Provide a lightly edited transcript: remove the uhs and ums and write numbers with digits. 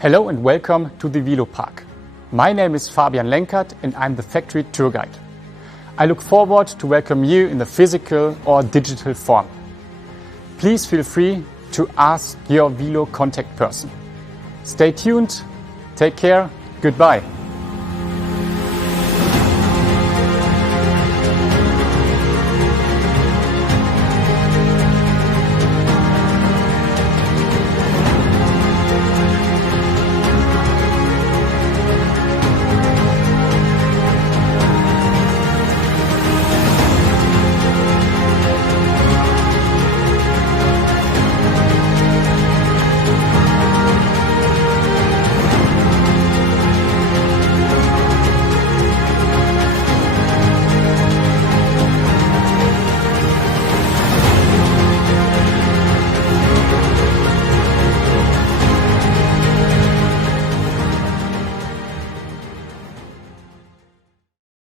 Hello and welcome to the Wilopark. My name is Fabian Lenkert and I'm the factory tour guide. I look forward to welcome you in the physical or digital form. Please feel free to ask your Wilo contact person. Stay tuned, take care, goodbye.